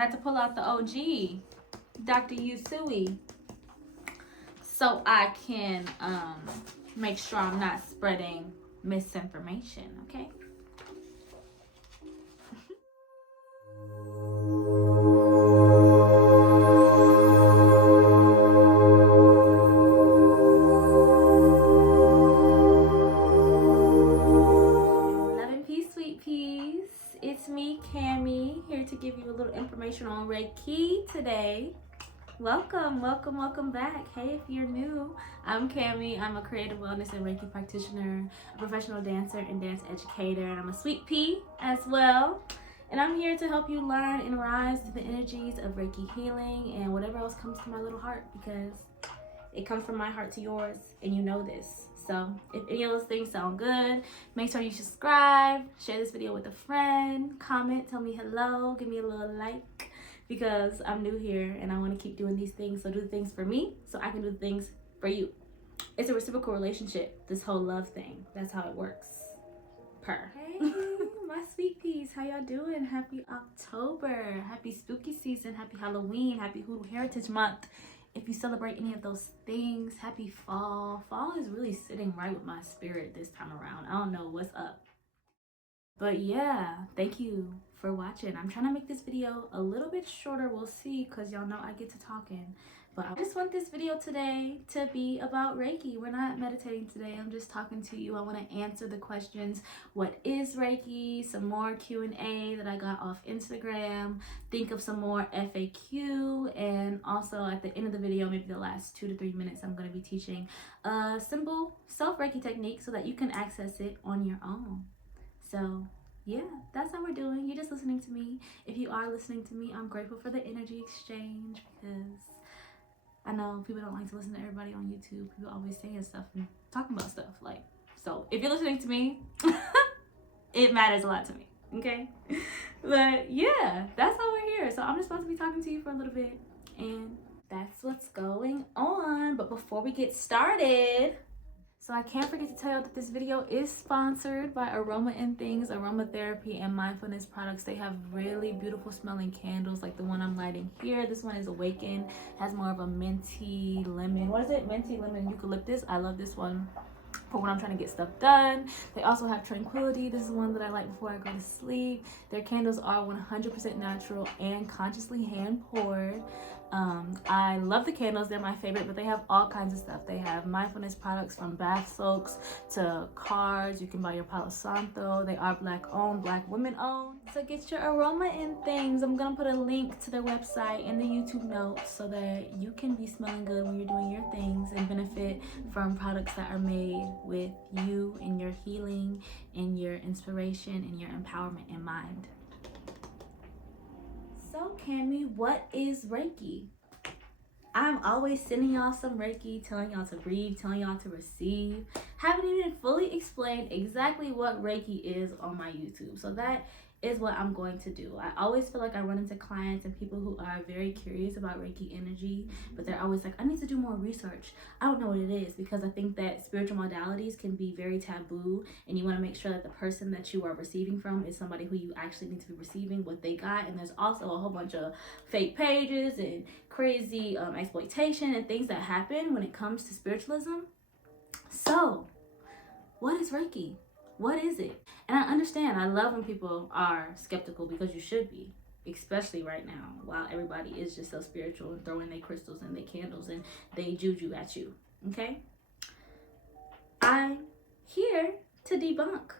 I had to pull out the OG, Dr. Yusui, so I can make sure I'm not spreading misinformation, okay? Sweet peas, it's me, Cammy, here to give you a little information on Reiki today. Welcome back. Hey, if you're new, I'm Cammy. I'm a creative wellness and Reiki practitioner, a professional dancer and dance educator, and I'm a sweet pea as well. And I'm here to help you learn and rise to the energies of Reiki healing and whatever else comes to my little heart, because it comes from my heart to yours, and you know this. So if any of those things sound good, make sure you subscribe, share this video with a friend, comment, tell me hello, give me a little like, because I'm new here and I want to keep doing these things. So do things for me so I can do things for you. It's a reciprocal relationship, this whole love thing. That's how it works. Hey, my sweet peas, how y'all doing? Happy October, happy spooky season, happy Halloween, happy Hoodoo Heritage Month. If you celebrate any of those things, happy fall. Fall is really sitting right with my spirit this time around. I don't know what's up. But yeah, thank you for watching. I'm trying to make this video a little bit shorter. We'll see, because y'all know I get to talking. But I just want this video today to be about Reiki. We're not meditating today. I'm just talking to you. I want to answer the questions. What is Reiki? Some more Q&A that I got off Instagram. Think of some more FAQ. And also at the end of the video, maybe the last 2 to 3 minutes, I'm going to be teaching a simple self-Reiki technique so that you can access it on your own. So yeah, that's how we're doing. You're just listening to me. If you are listening to me, I'm grateful for the energy exchange, because I know people don't like to listen to everybody on YouTube. People always saying stuff and talking about stuff. Like, so if you're listening to me, it matters a lot to me, okay? But yeah, that's how we're here. So I'm just supposed to be talking to you for a little bit, and that's what's going on. But before we get started, so I can't forget to tell you that this video is sponsored by AROMA&THINGS, aromatherapy and mindfulness products. They have really beautiful smelling candles like the one I'm lighting here. This one is Awaken, has more of a minty lemon. What is it? Minty lemon eucalyptus. I love this one for when I'm trying to get stuff done. They also have Tranquility. This is one that I like before I go to sleep. Their candles are 100% natural and consciously hand poured. I love the candles. They're my favorite, but they have all kinds of stuff. They have mindfulness products, from bath soaks to cards. You can buy your Palo Santo. They are Black owned, Black women owned. So get your Aroma&THINGS. I'm gonna put a link to their website in the YouTube notes so that you can be smelling good when you're doing your things and benefit from products that are made with you and your healing and your inspiration and your empowerment in mind. So Cammy, what is Reiki? I'm always sending y'all some Reiki, telling y'all to breathe, telling y'all to receive. Haven't even fully explained exactly what Reiki is on my YouTube. So that is what I'm going to do. I always feel like I run into clients and people who are very curious about Reiki energy, but they're always like, I need to do more research. I don't know what it is, because I think that spiritual modalities can be very taboo, and you want to make sure that the person that you are receiving from is somebody who you actually need to be receiving what they got. And there's also a whole bunch of fake pages and crazy exploitation and things that happen when it comes to spiritualism. So what is Reiki? What is it? And I understand, I love when people are skeptical, because you should be, especially right now, while everybody is just so spiritual and throwing their crystals and their candles and they juju at you, okay? I'm here to debunk,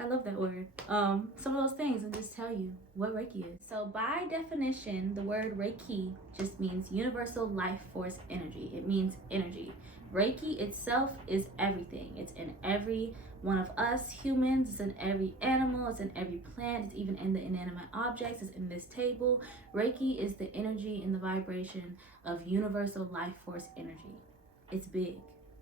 I love that word, some of those things, and just tell you what Reiki is. So by definition, the word Reiki just means universal life force energy. It means energy. Reiki itself is everything. It's in every one of us humans, it's in every animal, it's in every plant, it's even in the inanimate objects, it's in this table. Reiki is the energy and the vibration of universal life force energy. It's big,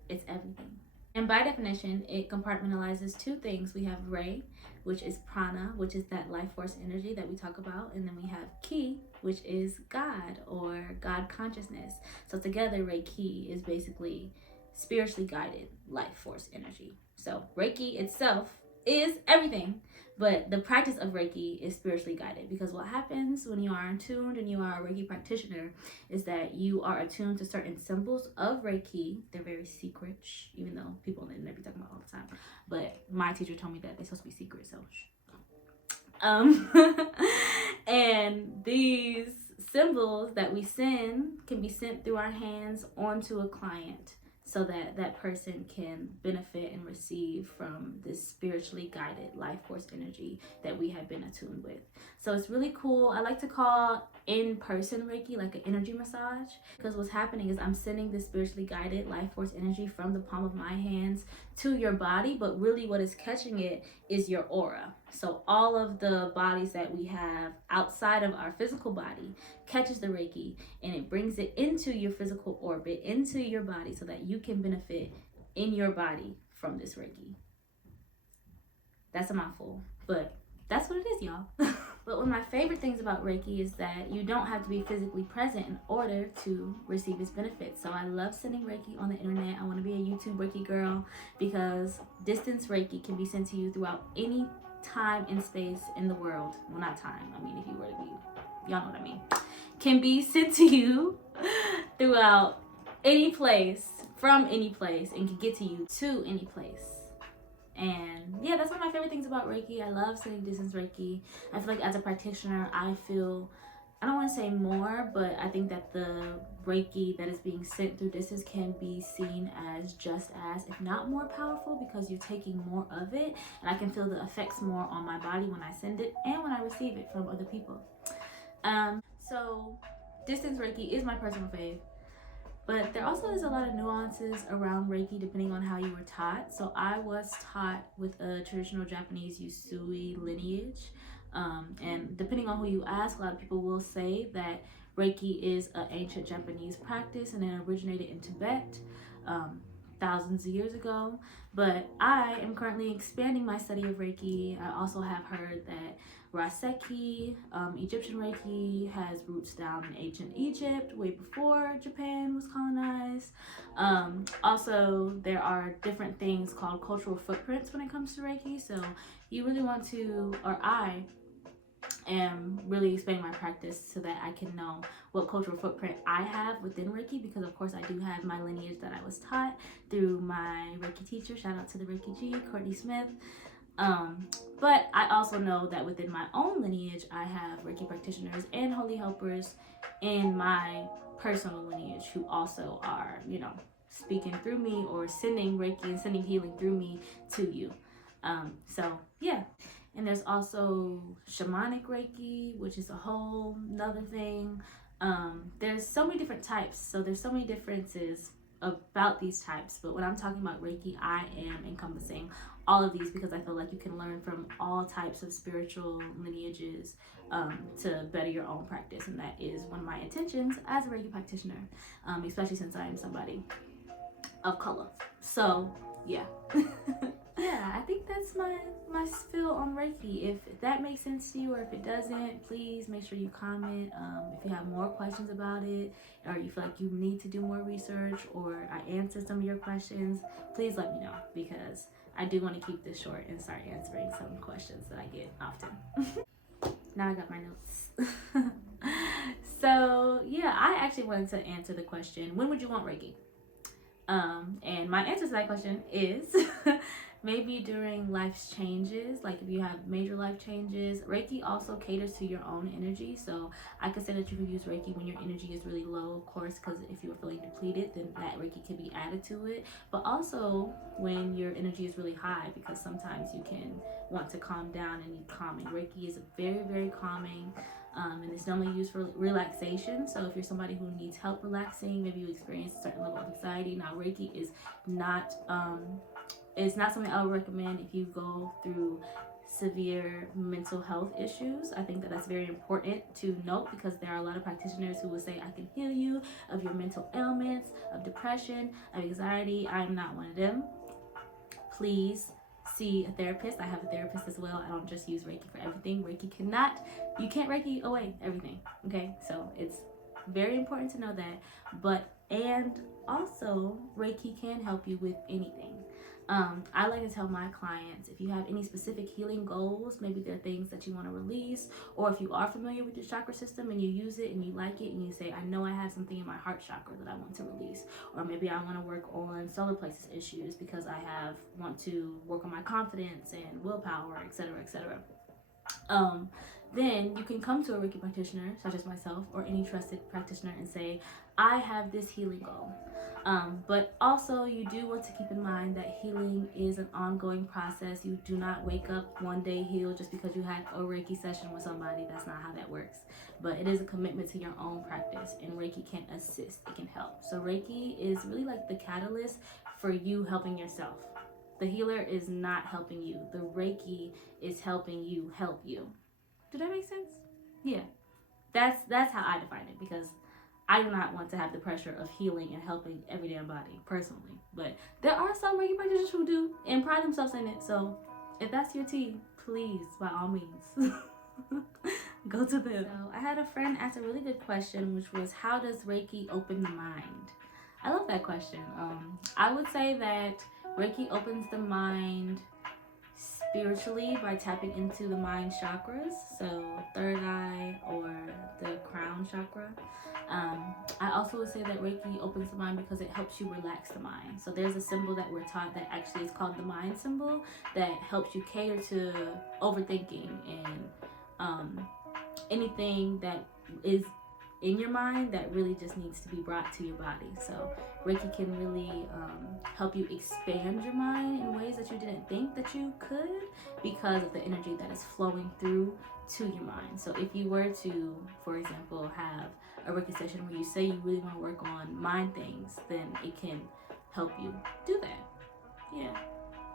it's everything. And by definition, it compartmentalizes two things. We have Rei, which is prana, which is that life force energy that we talk about. And then we have Ki, which is God or God consciousness. So together, Reiki is basically spiritually guided life force energy. So Reiki itself is everything. But the practice of Reiki is spiritually guided, because what happens when you are attuned and you are a Reiki practitioner is that you are attuned to certain symbols of Reiki. They're very secret, even though people on the internet be talking about all the time. But my teacher told me that they're supposed to be secret, so and these symbols that we send can be sent through our hands onto a client, so that that person can benefit and receive from this spiritually guided life force energy that we have been attuned with. So it's really cool. I like to call in-person Reiki like an energy massage, because what's happening is I'm sending this spiritually guided life force energy from the palm of my hands to your body, but really what is catching it is your aura. So all of the bodies that we have outside of our physical body catches the Reiki, and it brings it into your physical orbit, into your body, so that you can benefit in your body from this Reiki. That's a mouthful, but that's what it is, y'all. But one of my favorite things about Reiki is that you don't have to be physically present in order to receive its benefits. So I love sending Reiki on the internet. I want to be a YouTube Reiki girl, because distance Reiki can be sent to you throughout any time and space in the world. Well, not time. I mean, if you were to be, y'all know what I mean. Can be sent to you throughout any place, from any place, and can get to you to any place. And yeah, that's one of my favorite things about Reiki. I love sending distance Reiki. I feel like as a practitioner, I don't want to say more, but I think that the Reiki that is being sent through distance can be seen as just as, if not more powerful, because you're taking more of it, and I can feel the effects more on my body when I send it and when I receive it from other people. So distance Reiki is my personal fave. But there also is a lot of nuances around Reiki depending on how you were taught. So I was taught with a traditional Japanese Usui lineage. And depending on who you ask, a lot of people will say that Reiki is an ancient Japanese practice and it originated in Tibet thousands of years ago. But I am currently expanding my study of Reiki. I also have heard that Raseki, Egyptian Reiki, has roots down in ancient Egypt, way before Japan was colonized. Also, there are different things called cultural footprints when it comes to Reiki. So you really want to, or I am really expanding my practice so that I can know what cultural footprint I have within Reiki, because of course I do have my lineage that I was taught through my Reiki teacher. Shout out to the Reiki G, Courtney Smith. But I also know that within my own lineage, I have Reiki practitioners and holy helpers in my personal lineage who also are, speaking through me or sending Reiki and sending healing through me to you. So yeah. And there's also shamanic Reiki, which is a whole nother thing. There's so many different types. So there's so many differences about these types. But when I'm talking about Reiki, I am encompassing all of these, because I feel like you can learn from all types of spiritual lineages to better your own practice. And that is one of my intentions as a Reiki practitioner, especially since I am somebody of color. So yeah. Yeah, I think that's my spill on Reiki. If that makes sense to you, or if it doesn't, please make sure you comment. If you have more questions about it, or you feel like you need to do more research, or I answered some of your questions, please let me know, because I do want to keep this short and start answering some questions that I get often. Now I got my notes. So yeah, I actually wanted to answer the question, when would you want Reiki? And my answer to that question is maybe during life's changes, like if you have major life changes. Reiki also caters to your own energy, so I could say that you can use Reiki when your energy is really low, of course, because if you are feeling depleted, then that Reiki can be added to it, but also when your energy is really high, because sometimes you can want to calm down and need calming. Reiki is very, very calming. And it's normally used for relaxation. So if you're somebody who needs help relaxing, maybe you experience a certain level of anxiety. Now, Reiki is not something I would recommend if you go through severe mental health issues. I think that that's very important to note, because there are a lot of practitioners who will say, I can heal you of your mental ailments, of depression, of anxiety. I am not one of them. Please see a therapist. I have a therapist as well. I don't just use Reiki for everything. You can't Reiki away everything. Okay, so it's very important to know that. And also Reiki can help you with anything. I like to tell my clients, if you have any specific healing goals, maybe there are things that you want to release, or if you are familiar with your chakra system and you use it and you like it and you say, I know I have something in my heart chakra that I want to release, or maybe I want to work on solar plexus issues because I want to work on my confidence and willpower, etc., etc. Then you can come to a Reiki practitioner, such as myself, or any trusted practitioner, and say, I have this healing goal. But also, you do want to keep in mind that healing is an ongoing process. You do not wake up one day healed just because you had a Reiki session with somebody. That's not how that works. But it is a commitment to your own practice, and Reiki can assist. It can help. So Reiki is really like the catalyst for you helping yourself. The healer is not helping you. The Reiki is helping you help you. Did that make sense? Yeah. That's how I define it, because I do not want to have the pressure of healing and helping every damn body, personally. But there are some Reiki practitioners who do and pride themselves in it. So if that's your tea, please, by all means, go to them. So I had a friend ask a really good question, which was, how does Reiki open the mind? I love that question. I would say that Reiki opens the mind spiritually by tapping into the mind chakras, so third eye or the crown chakra. I also would say that Reiki opens the mind because it helps you relax the mind. So there's a symbol that we're taught that actually is called the mind symbol that helps you cater to overthinking and anything that is in your mind that really just needs to be brought to your body. So Reiki can really help you expand your mind in ways that you didn't think that you could, because of the energy that is flowing through to your mind. So if you were to, for example, have a Reiki session where you say you really want to work on mind things, then it can help you do that. Yeah,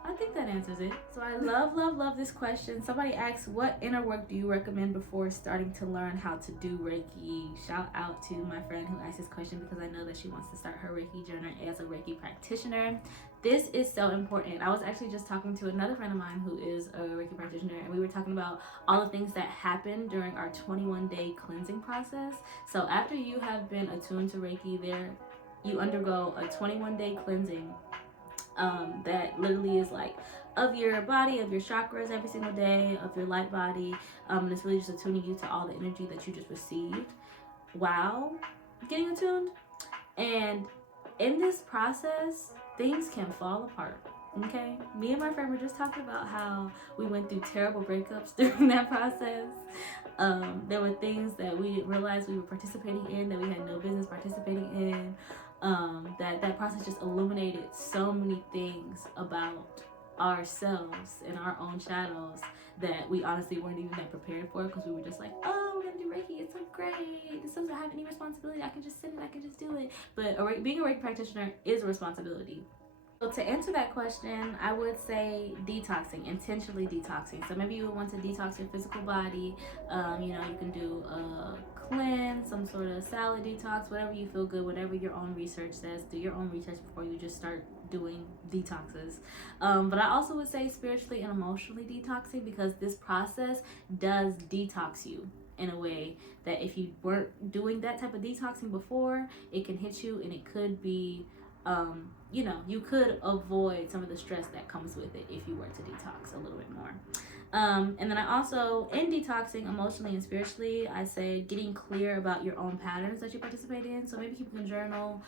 I think that answers it. So I love this question. Somebody asks, what inner work do you recommend before starting to learn how to do Reiki? Shout out to my friend who asked this question, because I know that she wants to start her Reiki journey as a Reiki practitioner. This is so important. I was actually just talking to another friend of mine who is a Reiki practitioner, and we were talking about all the things that happen during our 21-day cleansing process. So after you have been attuned to Reiki, you undergo a 21-day cleansing that literally is like of your body, of your chakras every single day, of your light body. And it's really just attuning you to all the energy that you just received while getting attuned. And in this process, things can fall apart. Okay, me and my friend were just talking about how we went through terrible breakups during that process. There were things that we didn't realize we were participating in, that we had no business participating in. That process just illuminated so many things about ourselves and our own shadows that we honestly weren't even that prepared for, because we were just like, oh, we're gonna do Reiki, it's so great, this doesn't have any responsibility, I can just sit it, I can just do it. But being a Reiki practitioner is a responsibility. So to answer that question, I would say detoxing, intentionally detoxing. So maybe you would want to detox your physical body. You can do a cleanse, some sort of salad detox, whatever you feel good, whatever your own research says. Do your own research before you just start doing detoxes. But I also would say spiritually and emotionally detoxing, because this process does detox you in a way that if you weren't doing that type of detoxing before, it can hit you, and it could be you could avoid some of the stress that comes with it if you were to detox a little bit more. And then I also, in detoxing emotionally and spiritually, I say getting clear about your own patterns that you participate in. So maybe people can journal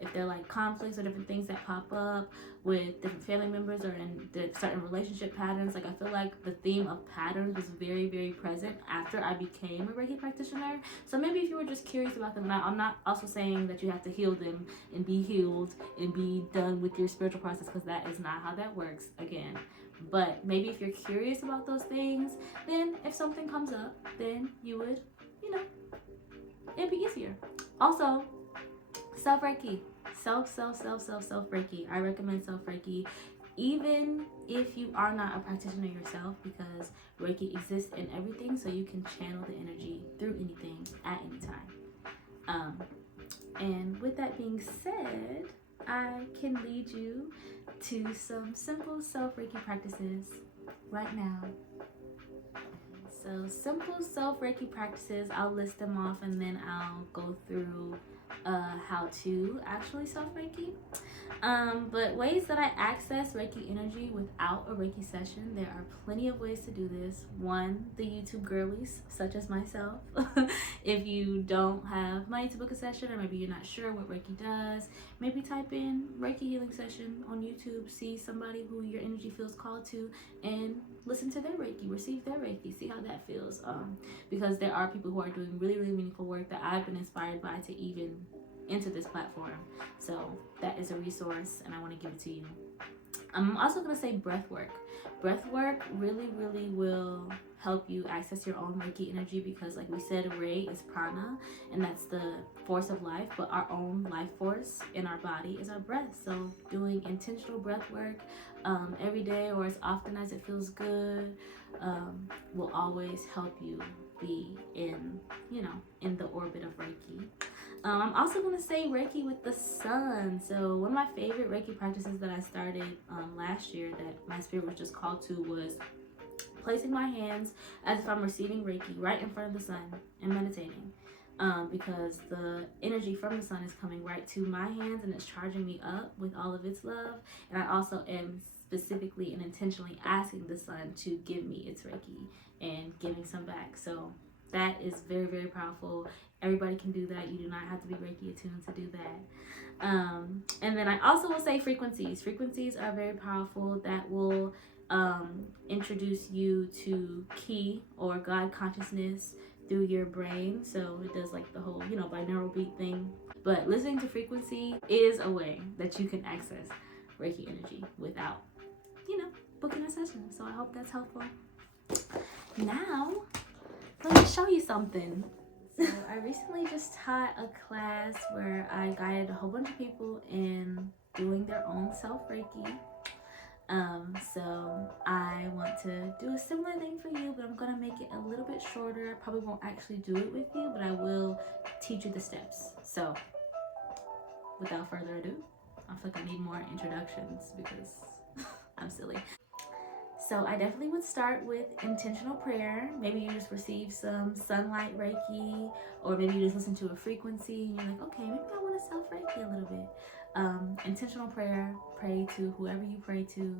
if they're like conflicts or different things that pop up with different family members or in certain relationship patterns. Like, I feel like the theme of patterns was very, very present after I became a Reiki practitioner. So maybe if you were just curious about them, and I'm not also saying that you have to heal them and be healed and be done with your spiritual process, because that is not how that works, again. But maybe if you're curious about those things, then if something comes up, then you would, it'd be easier. Also, self-Reiki. Self Reiki. I recommend self Reiki, even if you are not a practitioner yourself, because Reiki exists in everything, so you can channel the energy through anything at any time. And with that being said, I can lead you to some simple self Reiki practices right now. So simple self Reiki practices, I'll list them off and then I'll go through how to actually self Reiki. But ways that I access Reiki energy without a Reiki session, there are plenty of ways to do this. One, the YouTube girlies, such as myself. If you don't have money to book a session, or maybe you're not sure what Reiki does, maybe type in Reiki healing session on YouTube, see somebody who your energy feels called to, and listen to their Reiki, receive their Reiki, see how that feels. Because there are people who are doing really, really meaningful work that I've been inspired by to even enter this platform. So that is a resource, and I want to give it to you. I'm also going to say breath work. Breath work really, really will help you access your own Reiki energy, because like we said, Rei is prana, and that's the force of life, but our own life force in our body is our breath. So doing intentional breath work every day, or as often as it feels good, will always help you be in, in the orbit of Reiki. I'm also going to say Reiki with the sun. So one of my favorite Reiki practices that I started last year that my spirit was just called to was placing my hands as if I'm receiving Reiki right in front of the sun and meditating. Because the energy from the sun is coming right to my hands, and it's charging me up with all of its love. And I also am specifically and intentionally asking the sun to give me its Reiki and giving some back. So that is very, very powerful. Everybody can do that. You do not have to be Reiki attuned to do that. And then I also will say frequencies. Frequencies are very powerful. That will introduce you to ki, or God consciousness, through your brain. So it does like the whole, binaural beat thing. But listening to frequency is a way that you can access Reiki energy without, booking a session. So I hope that's helpful. Now, let me show you something. So I recently just taught a class where I guided a whole bunch of people in doing their own self-Reiki. So I want to do a similar thing for you, but I'm going to make it a little bit shorter. I probably won't actually do it with you, but I will teach you the steps. So without further ado, I feel like I need more introductions because I'm silly. So I definitely would start with intentional prayer. Maybe you just receive some sunlight Reiki, or maybe you just listen to a frequency and you're like, okay, maybe I want to self-Reiki a little bit. Intentional prayer, pray to whoever you pray to,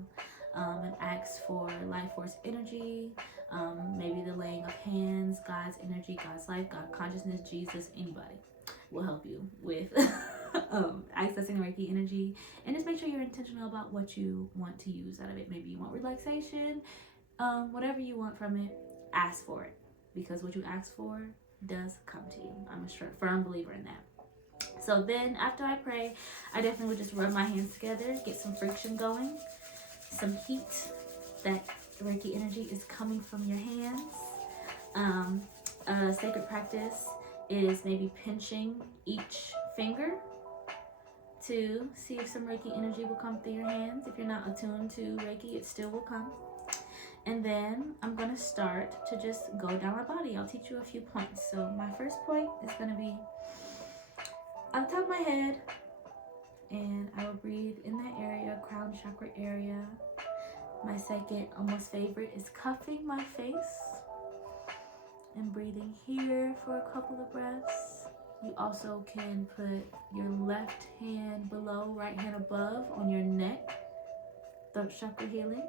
and ask for life force energy, maybe the laying of hands, God's energy, God's life, God consciousness, Jesus, anybody will help you with accessing Reiki energy. And just make sure you're intentional about what you want to use out of it. Maybe you want relaxation, whatever you want from it, ask for it, because what you ask for does come to you. I'm a firm believer in that. So then after I pray, I definitely would just rub my hands together, get some friction going, some heat. That Reiki energy is coming from your hands. A sacred practice is maybe pinching each finger to see if some Reiki energy will come through your hands. If you're not attuned to Reiki, it still will come. And then I'm going to start to just go down my body. I'll teach you a few points. So my first point is going to be on top of my head, and I will breathe in that area, crown chakra area. My second, almost favorite, is cuffing my face and breathing here for a couple of breaths. You also can put your left hand below, right hand above on your neck, throat chakra healing.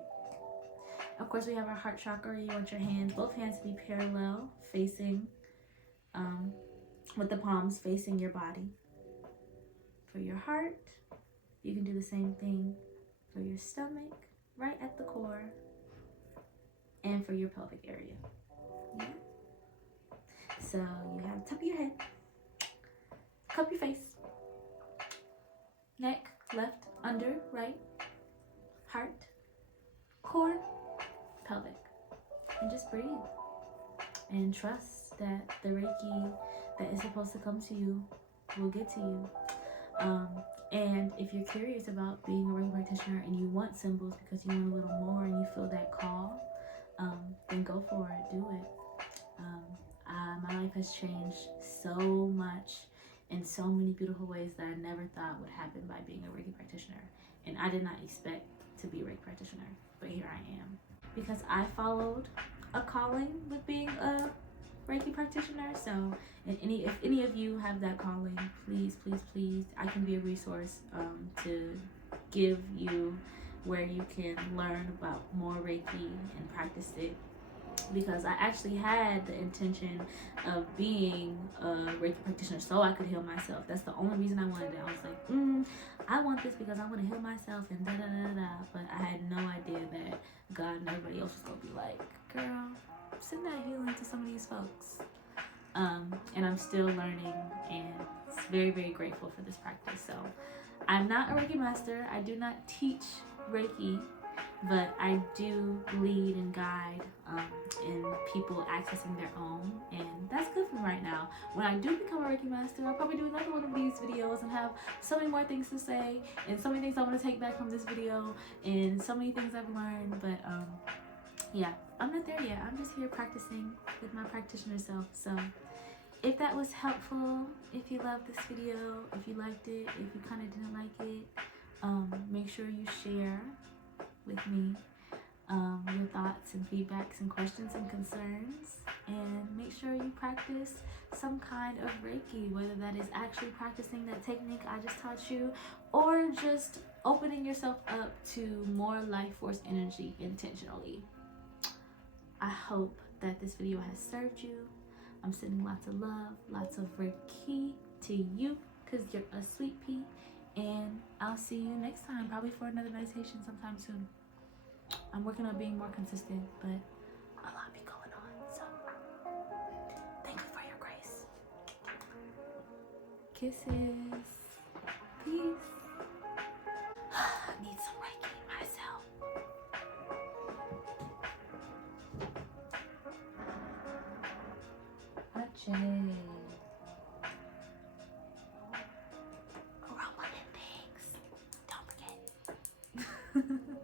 Of course, we have our heart chakra. You want your hands, both hands, to be parallel, facing, with the palms facing your body. For your heart, you can do the same thing for your stomach, right at the core, and for your pelvic area. Yeah. So you have the top of your head, cup your face, neck, left, under, right, heart, core, pelvic, and just breathe and trust that the Reiki that is supposed to come to you will get to you. And if you're curious about being a Reiki practitioner and you want symbols because you want a little more and you feel that call, then go for it, do it. My life has changed so much in so many beautiful ways that I never thought would happen by being a Reiki practitioner. And I did not expect to be a Reiki practitioner, but here I am. Because I followed a calling with being a Reiki practitioner. So if any of you have that calling, please, please, please, I can be a resource to give you where you can learn about more Reiki and practice it. Because I actually had the intention of being a Reiki practitioner so I could heal myself. That's the only reason I wanted it. I was like, I want this because I want to heal myself and da da da da. But I had no idea that God and everybody else was gonna be like, girl, send that healing to some of these folks. And I'm still learning, and it's very, very grateful for this practice. So I'm not a Reiki master. I do not teach Reiki, but I do lead and guide in people accessing their own, and that's good for me right now. When I do become a Reiki master, I'll probably do another one of these videos and have so many more things to say, and so many things I want to take back from this video, and so many things I've learned. But yeah, I'm not there yet. I'm just here practicing with my practitioner self. So if that was helpful, if you loved this video, if you liked it, if you kind of didn't like it, make sure you share with me your thoughts and feedbacks and questions and concerns, and make sure you practice some kind of Reiki, whether that is actually practicing that technique I just taught you, or just opening yourself up to more life force energy intentionally. I hope that this video has served you. I'm sending lots of love, lots of Reiki to you, because you're a sweet pea. And I'll see you next time, probably for another meditation sometime soon. I'm working on being more consistent, but a lot be going on. So thank you for your grace. Kisses. Peace. I need some Reiki myself. Ache. AROMA&THINGS. Don't forget.